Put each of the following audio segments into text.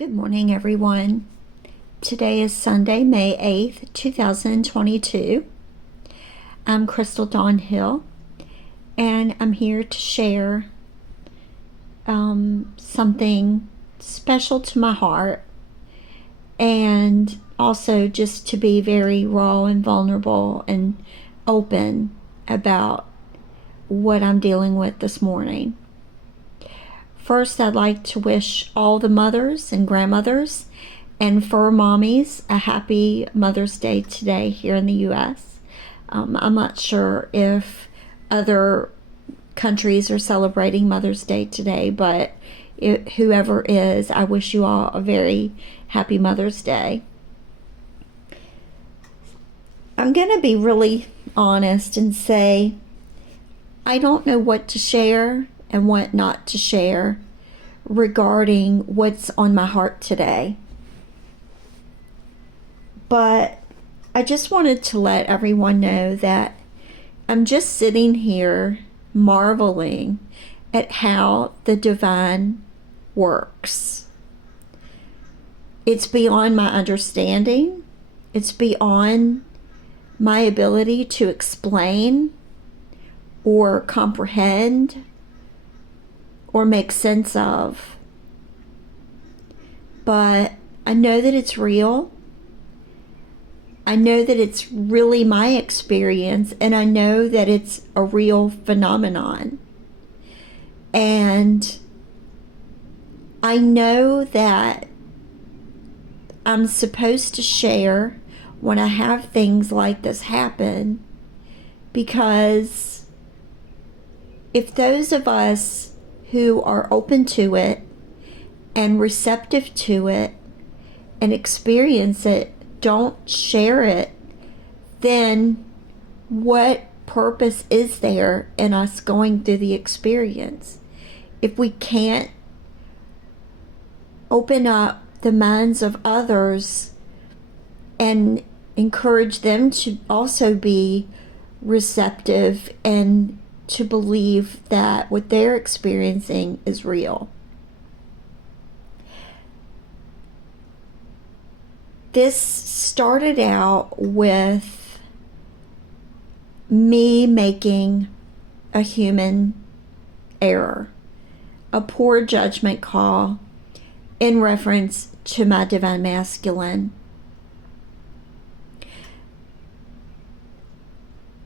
Good morning, everyone. Today is Sunday, May 8th, 2022. I'm Crystal Dawn Hill, and I'm here to share something special to my heart, and also just to be very raw and vulnerable and open about what I'm dealing with this morning. First, I'd like to wish all the mothers and grandmothers and fur mommies a happy Mother's Day today here in the U.S. I'm not sure if other countries are celebrating Mother's Day today, but whoever is, I wish you all a very happy Mother's Day. I'm going to be really honest and say I don't know what to share and what not to share regarding what's on my heart today. But I just wanted to let everyone know that I'm just sitting here marveling at how the divine works. It's beyond my understanding. It's beyond my ability to explain or comprehend or make sense of. But I know that it's real. I know that it's really my experience, and I know that it's a real phenomenon. And I know that I'm supposed to share when I have things like this happen, because if those of us who are open to it and receptive to it and experience it don't share it, then what purpose is there in us going through the experience if we can't open up the minds of others and encourage them to also be receptive and to believe that what they're experiencing is real? This started out with me making a human error, a poor judgment call in reference to my divine masculine.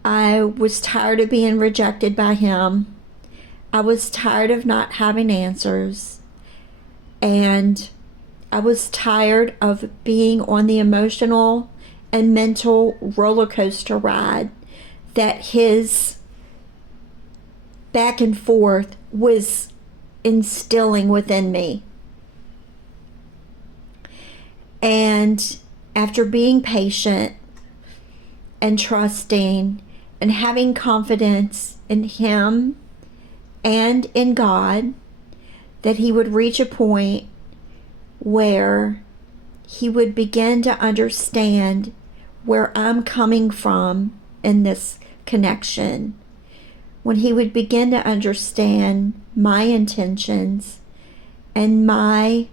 I was tired of being rejected by him. I was tired of not having answers. And I was tired of being on the emotional and mental roller coaster ride that his back and forth was instilling within me. And after being patient and trusting and having confidence in him and in God, that he would reach a point where he would begin to understand where I'm coming from in this connection, when he would begin to understand my intentions and my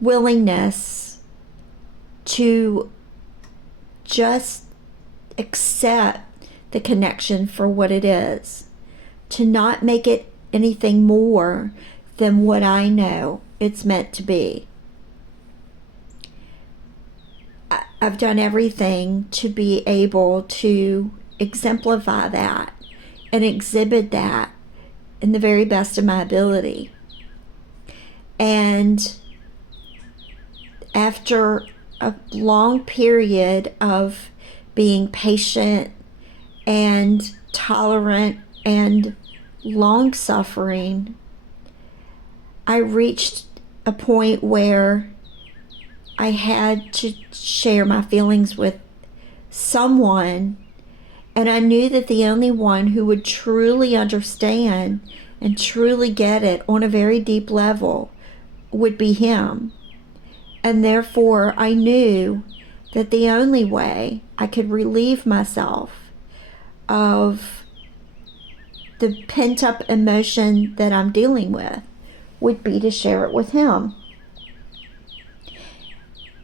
willingness to just accept the connection for what it is, to not make it anything more than what I know it's meant to be. I've done everything to be able to exemplify that and exhibit that in the very best of my ability. And after a long period of being patient and tolerant and long-suffering, I reached a point where I had to share my feelings with someone, and I knew that the only one who would truly understand and truly get it on a very deep level would be him. And therefore, I knew that the only way I could relieve myself of the pent-up emotion that I'm dealing with would be to share it with him.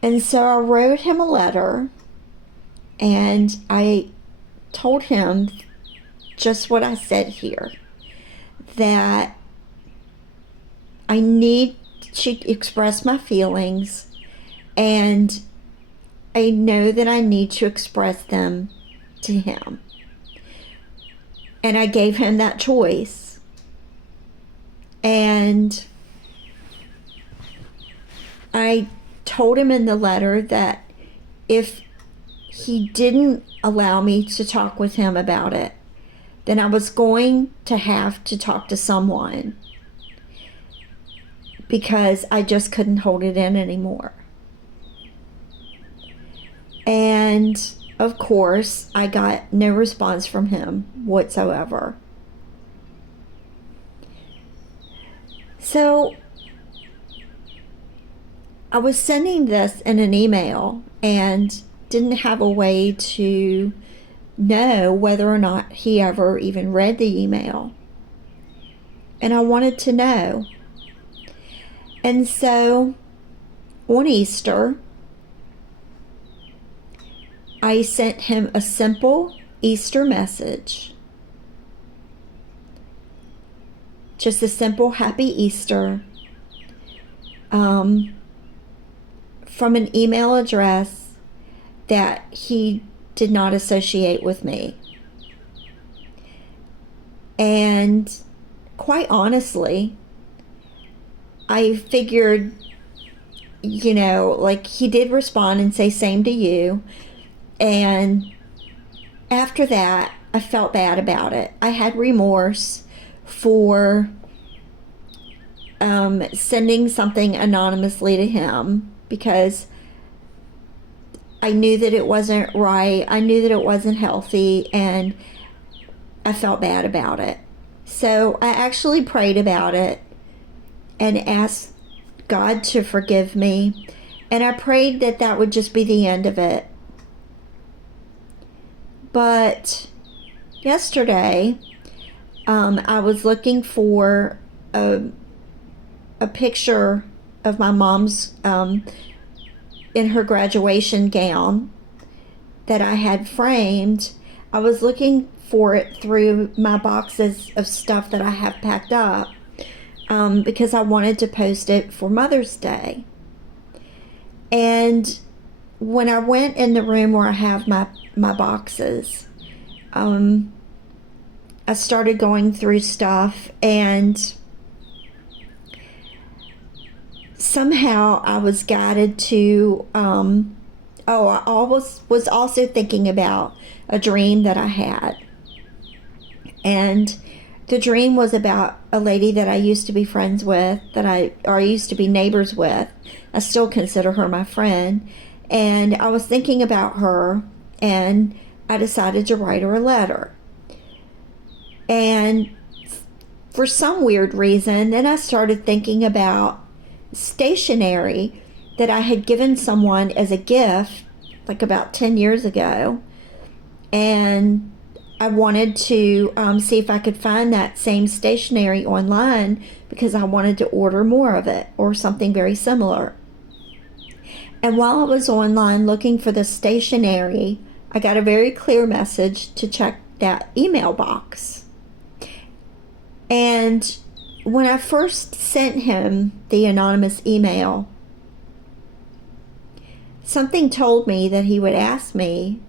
And so I wrote him a letter, and I told him just what I said here, that I need to express my feelings, and I know that I need to express them to him. And I gave him that choice. And I told him in the letter that if he didn't allow me to talk with him about it, then I was going to have to talk to someone, because I just couldn't hold it in anymore. And of course, I got no response from him whatsoever. So I was sending this in an email and didn't have a way to know whether or not he ever even read the email. And I wanted to know. And so on Easter, I sent him a simple Easter message. Just a simple Happy Easter, from an email address that he did not associate with me. And quite honestly, I figured, like, he did respond and say same to you. And after that, I felt bad about it. I had remorse for sending something anonymously to him, because I knew that it wasn't right. I knew that it wasn't healthy, and I felt bad about it. So I actually prayed about it and asked God to forgive me. And I prayed that that would just be the end of it. But yesterday, I was looking for a picture of my mom's in her graduation gown that I had framed. I was looking for it through my boxes of stuff that I have packed up, because I wanted to post it for Mother's Day. And when I went in the room where I have my boxes, I started going through stuff, and somehow I was guided to, I was also thinking about a dream that I had. And the dream was about a lady that I used to be friends with, or I used to be neighbors with. I still consider her my friend. And I was thinking about her, and I decided to write her a letter. And for some weird reason, then I started thinking about stationery that I had given someone as a gift, like about 10 years ago. And I wanted to see if I could find that same stationery online, because I wanted to order more of it, or something very similar. And while I was online looking for the stationery, I got a very clear message to check that email box. And when I first sent him the anonymous email, something told me that he would ask me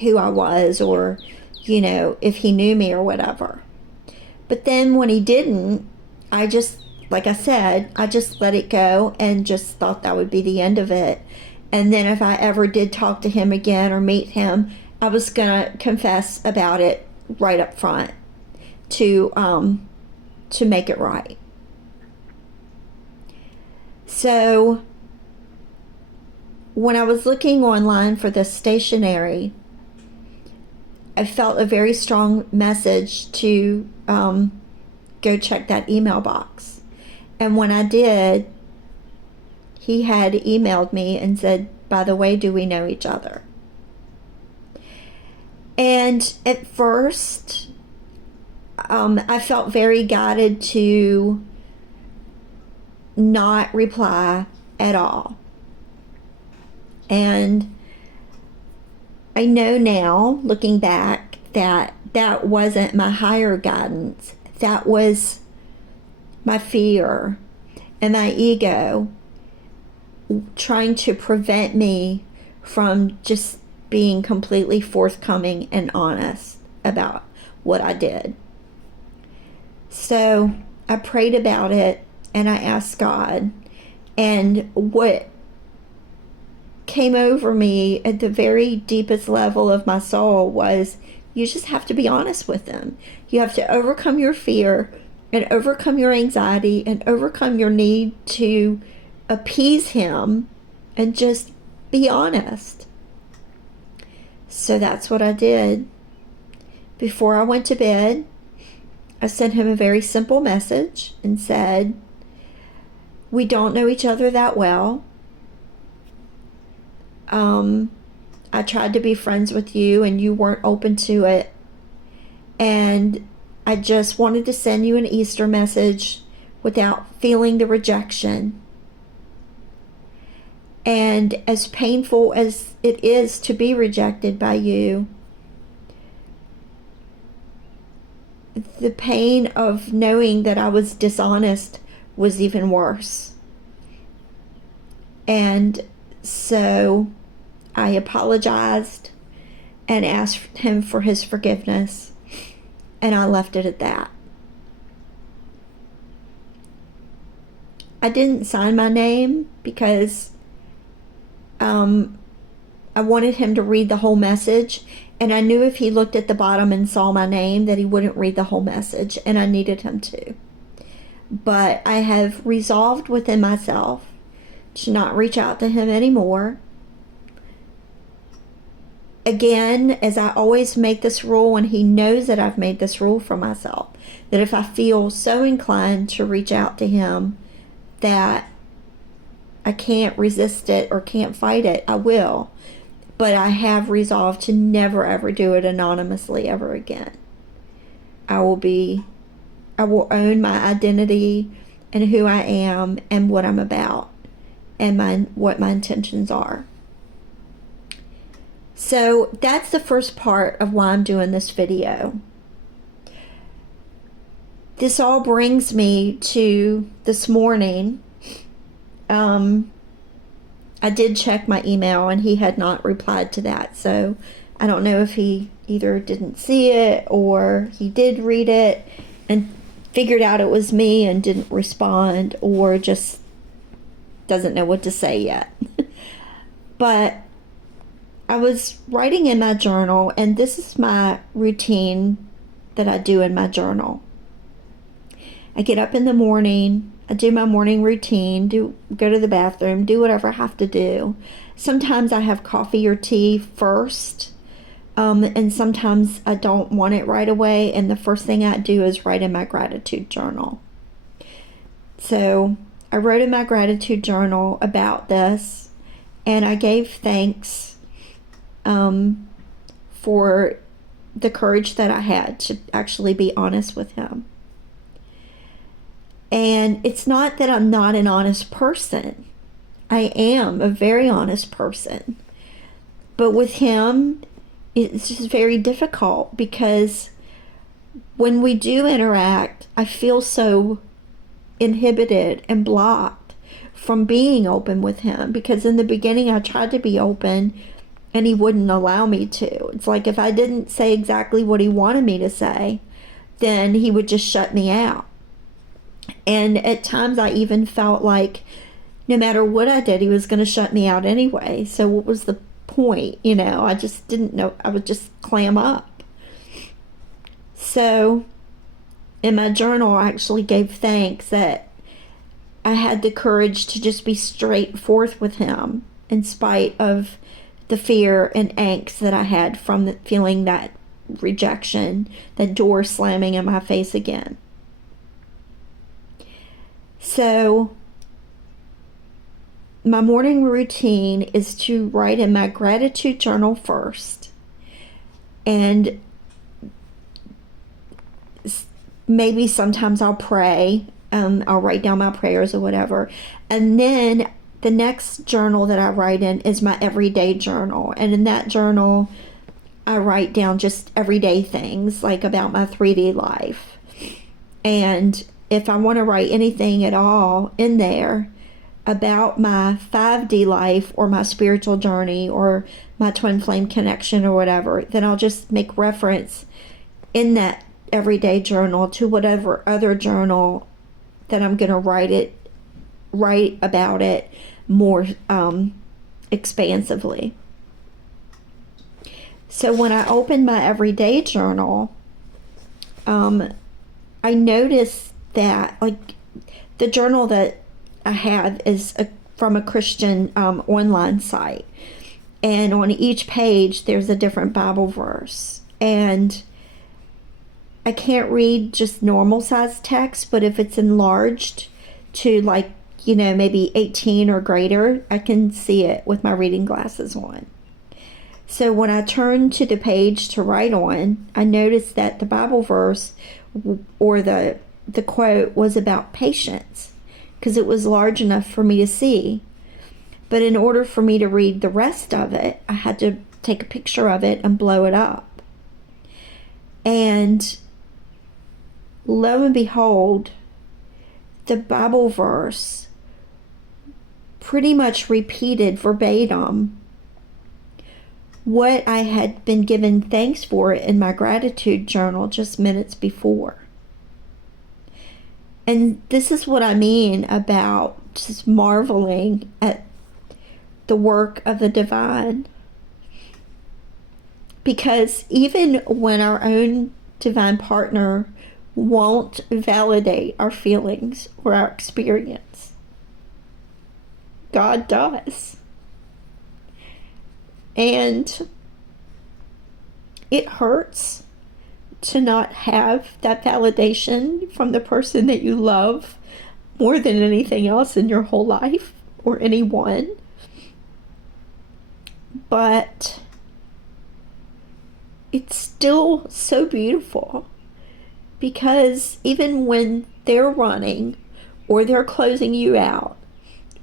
who I was, or, if he knew me or whatever. But then when he didn't, I just, like I said, I just let it go and just thought that would be the end of it. And then if I ever did talk to him again or meet him, I was going to confess about it right up front to make it right. So when I was looking online for the stationery, I felt a very strong message to go check that email box. And when I did, he had emailed me and said, by the way, do we know each other? And at first, I felt very guided to not reply at all. And I know now, looking back, that that wasn't my higher guidance. That was my fear and my ego trying to prevent me from just being completely forthcoming and honest about what I did. So I prayed about it and I asked God, and what came over me at the very deepest level of my soul was, you just have to be honest with Him. You have to overcome your fear and overcome your anxiety and overcome your need to appease Him and just be honest. So that's what I did. Before I went to bed, I sent Him a very simple message and said, we don't know each other that well. I tried to be friends with you and you weren't open to it. And I just wanted to send you an Easter message without feeling the rejection. And as painful as it is to be rejected by you, the pain of knowing that I was dishonest was even worse. And so I apologized and asked Him for His forgiveness, and I left it at that. I didn't sign my name because I wanted Him to read the whole message, and I knew if he looked at the bottom and saw my name that he wouldn't read the whole message, and I needed him to. But I have resolved within myself to not reach out to him anymore. Again, as I always make this rule, and he knows that I've made this rule for myself, that if I feel so inclined to reach out to him that I can't resist it or can't fight it, I will. But I have resolved to never ever do it anonymously ever again. I will own my identity and who I am and what I'm about and what my intentions are. So that's the first part of why I'm doing this video. This all brings me to this morning. I did check my email and he had not replied to that. So I don't know if he either didn't see it or he did read it and figured out it was me and didn't respond, or just doesn't know what to say yet. But I was writing in my journal, and this is my routine that I do in my journal. I get up in the morning, I do my morning routine, go to the bathroom, do whatever I have to do. Sometimes I have coffee or tea first, and sometimes I don't want it right away, and the first thing I do is write in my gratitude journal. So I wrote in my gratitude journal about this, and I gave thanks for the courage that I had to actually be honest with him. And it's not that I'm not an honest person. I am a very honest person. But with him, it's just very difficult, because when we do interact, I feel so inhibited and blocked from being open with him, because in the beginning I tried to be open and he wouldn't allow me to. It's like if I didn't say exactly what he wanted me to say, then he would just shut me out. And at times I even felt like no matter what I did, he was going to shut me out anyway. So what was the point? I just didn't know. I would just clam up. So in my journal, I actually gave thanks that I had the courage to just be straightforward with him in spite of the fear and angst that I had from feeling that rejection, that door slamming in my face again. So my morning routine is to write in my gratitude journal first, and maybe sometimes I'll pray. I'll write down my prayers or whatever, and then the next journal that I write in is my everyday journal. And in that journal, I write down just everyday things, like about my 3D life. And if I want to write anything at all in there about my 5D life or my spiritual journey or my twin flame connection or whatever, then I'll just make reference in that everyday journal to whatever other journal that I'm going to write about it more expansively. So when I open my everyday journal, I notice that, like, the journal that I have is from a Christian online site, and on each page there's a different Bible verse, and I can't read just normal size text, but if it's enlarged to, like, maybe 18 or greater, I can see it with my reading glasses on. So when I turned to the page to write on, I noticed that the Bible verse or the quote was about patience, because it was large enough for me to see. But in order for me to read the rest of it, I had to take a picture of it and blow it up. And lo and behold, the Bible verse pretty much repeated verbatim what I had been given thanks for in my gratitude journal just minutes before. And this is what I mean about just marveling at the work of the divine. Because even when our own divine partner won't validate our feelings or our experience, God does. And it hurts to not have that validation from the person that you love more than anything else in your whole life or anyone. But it's still so beautiful, because even when they're running or they're closing you out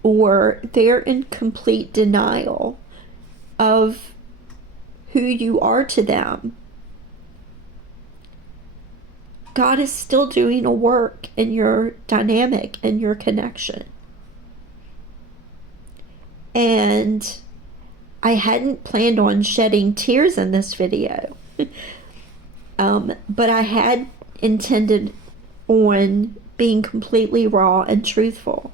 or they're in complete denial of who you are to them, God is still doing a work in your dynamic and your connection. And I hadn't planned on shedding tears in this video, but I had intended on being completely raw and truthful.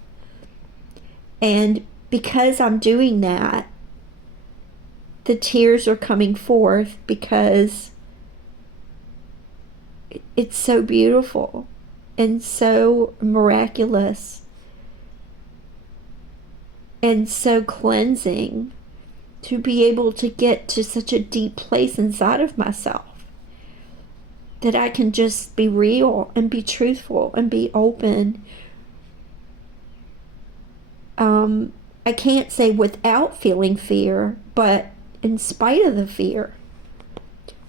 And because I'm doing that, the tears are coming forth because it's so beautiful and so miraculous and so cleansing to be able to get to such a deep place inside of myself that I can just be real and be truthful and be open. I can't say without feeling fear, but in spite of the fear,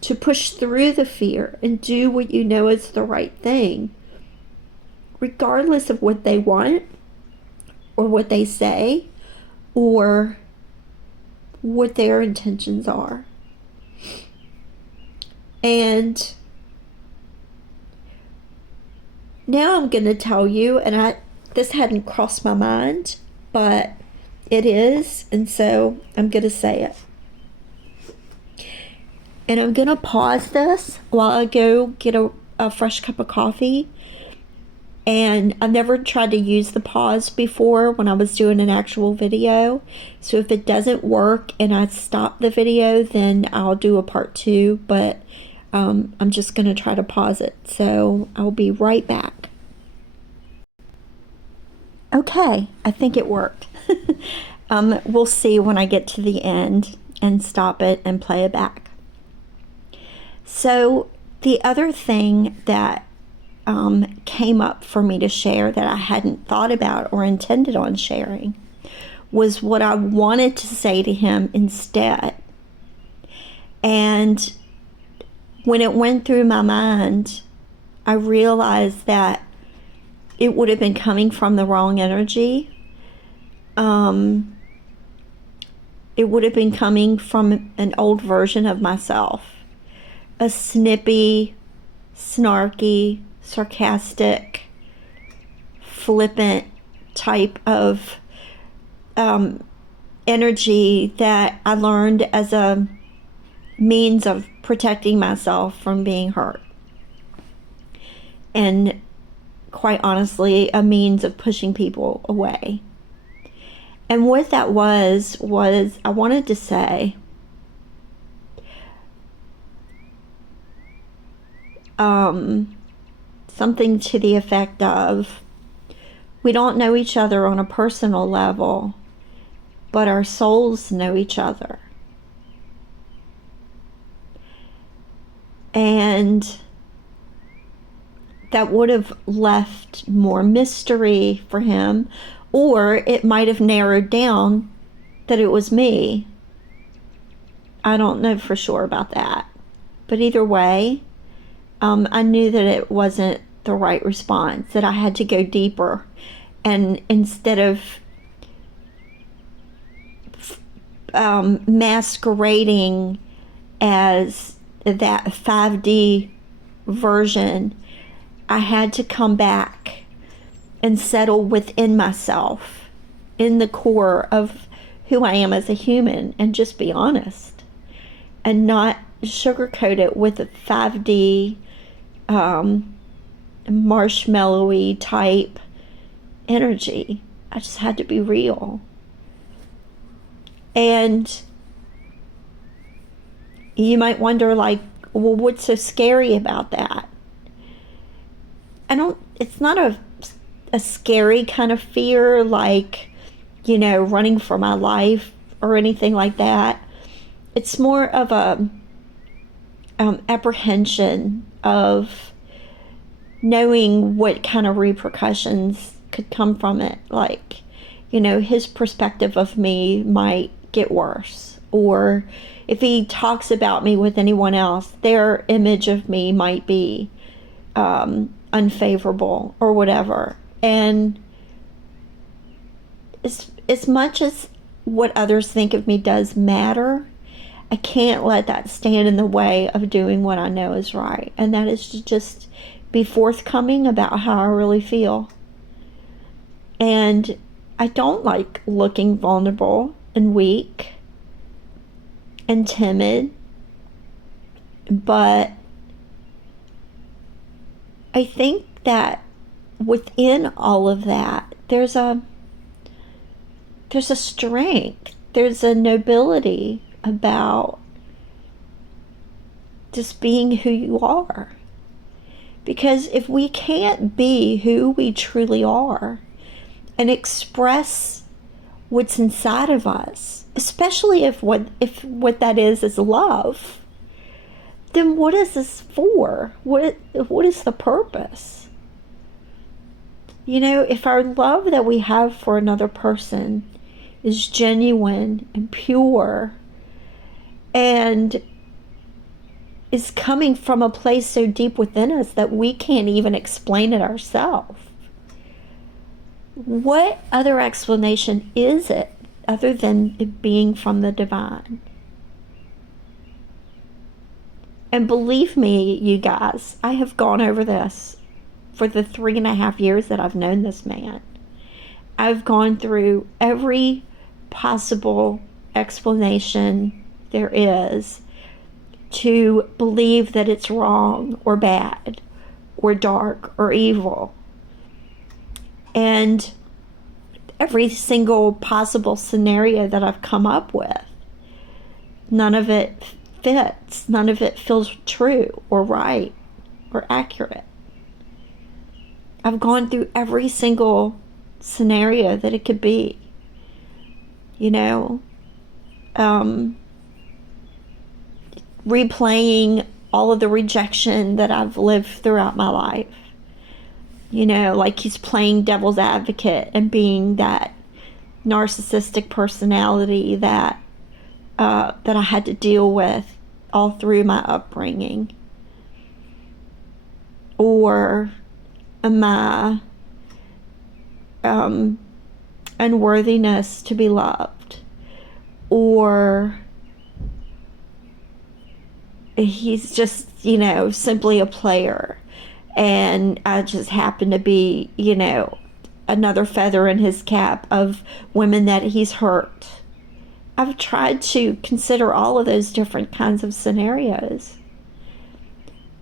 to push through the fear and do what you know is the right thing, regardless of what they want or what they say or what their intentions are. And now I'm going to tell you, and this hadn't crossed my mind, but it is, and so I'm going to say it. And I'm going to pause this while I go get a fresh cup of coffee. And I've never tried to use the pause before when I was doing an actual video. So if it doesn't work and I stop the video, then I'll do a part 2. But I'm just going to try to pause it. So I'll be right back. Okay, I think it worked. We'll see when I get to the end and stop it and play it back. So the other thing that came up for me to share that I hadn't thought about or intended on sharing was what I wanted to say to him instead. And when it went through my mind, I realized that it would have been coming from the wrong energy. um, it would have been coming from an old version of myself. A snippy, snarky, sarcastic, flippant type of energy that I learned as a means of protecting myself from being hurt. And quite honestly, a means of pushing people away. And what that was I wanted to say, something to the effect of, we don't know each other on a personal level, but our souls know each other. And that would have left more mystery for him, or it might have narrowed down that it was me. I don't know for sure about that. But either way, I knew that it wasn't the right response, that I had to go deeper. And instead of masquerading as that 5D version, I had to come back and settle within myself, in the core of who I am as a human, and just be honest and not sugarcoat it with a 5D marshmallowy type energy. I just had to be real. And you might wonder, like, well, what's so scary about that? It's not a scary kind of fear, like, running for my life or anything like that. It's more of a apprehension of knowing what kind of repercussions could come from it. Like, his perspective of me might get worse, or if he talks about me with anyone else, their image of me might be unfavorable or whatever. And as much as what others think of me does matter, I can't let that stand in the way of doing what I know is right. And that is to just be forthcoming about how I really feel. And I don't like looking vulnerable and weak and timid, but I think that within all of that, there's a strength, there's a nobility about just being who you are. Because if we can't be who we truly are and express what's inside of us, especially if what that is love, then what is this for? What is the purpose? If our love that we have for another person is genuine and pure and is coming from a place so deep within us that we can't even explain it ourselves, what other explanation is it other than it being from the divine? And believe me, you guys, I have gone over this for the 3.5 years that I've known this man. I've gone through every possible explanation there is to believe that it's wrong or bad or dark or evil. And every single possible scenario that I've come up with, none of it fits. None of it feels true or right or accurate. I've gone through every single scenario that it could be. Replaying all of the rejection that I've lived throughout my life. Like he's playing devil's advocate and being that narcissistic personality that I had to deal with all through my upbringing. Or my unworthiness to be loved, or he's just, simply a player, and I just happen to be, another feather in his cap of women that he's hurt. I've tried to consider all of those different kinds of scenarios.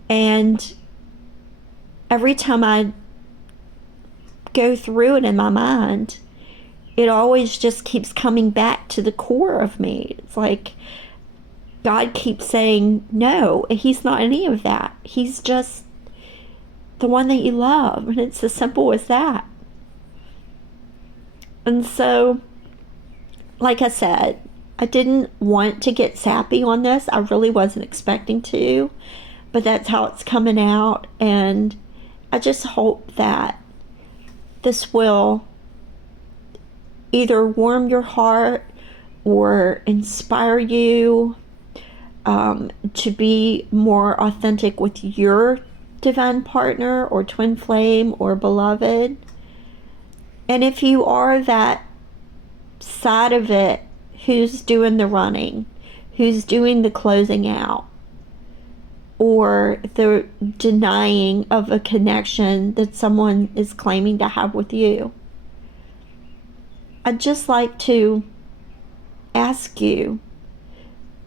And every time I go through it in my mind, it always just keeps coming back to the core of me. It's like God keeps saying, no, he's not any of that. He's just the one that you love. And it's as simple as that. And so, like I said, I didn't want to get sappy on this. I really wasn't expecting to, but that's how it's coming out. And I just hope that this will either warm your heart or inspire you to be more authentic with your divine partner or twin flame or beloved. And if you are that side of it who's doing the running, who's doing the closing out, or the denying of a connection that someone is claiming to have with you, I'd just like to ask you,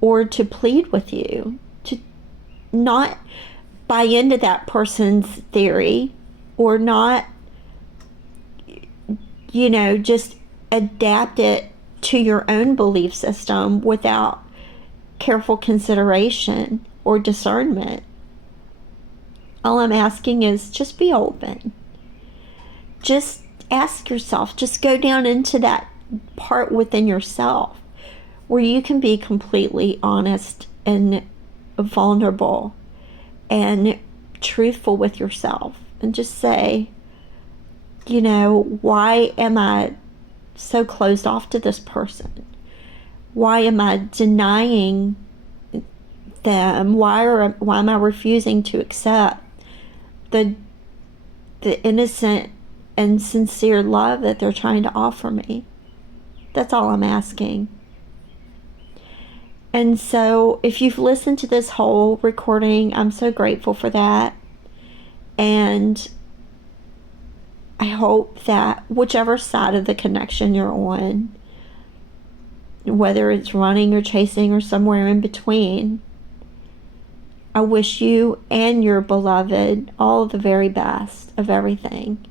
or to plead with you, to not buy into that person's theory, or not, just adapt it to your own belief system without careful consideration or discernment. All I'm asking is just be open. Just ask yourself, just go down into that part within yourself where you can be completely honest and vulnerable and truthful with yourself, and just say, why am I so closed off to this person? Why am I denying them? Why am I refusing to accept the innocent and sincere love that they're trying to offer me? That's all I'm asking. And so if you've listened to this whole recording, I'm so grateful for that. And I hope that whichever side of the connection you're on, whether it's running or chasing or somewhere in between, I wish you and your beloved all the very best of everything,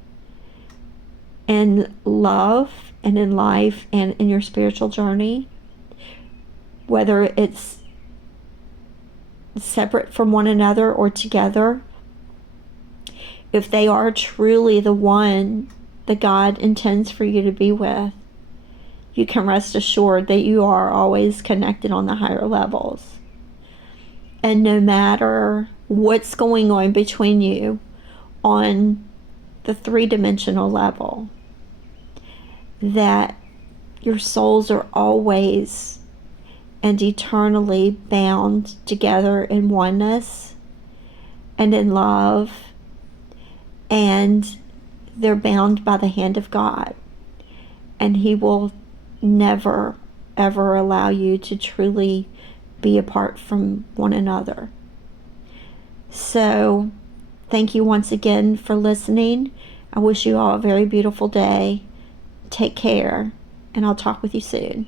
in love and in life and in your spiritual journey, whether it's separate from one another or together. If they are truly the one that God intends for you to be with, you can rest assured that you are always connected on the higher levels. And no matter what's going on between you on the three-dimensional level, that your souls are always and eternally bound together in oneness and in love, and they're bound by the hand of God, and He will never ever allow you to truly be apart from one another. So thank you once again for listening. I wish you all a very beautiful day. Take care, and I'll talk with you soon.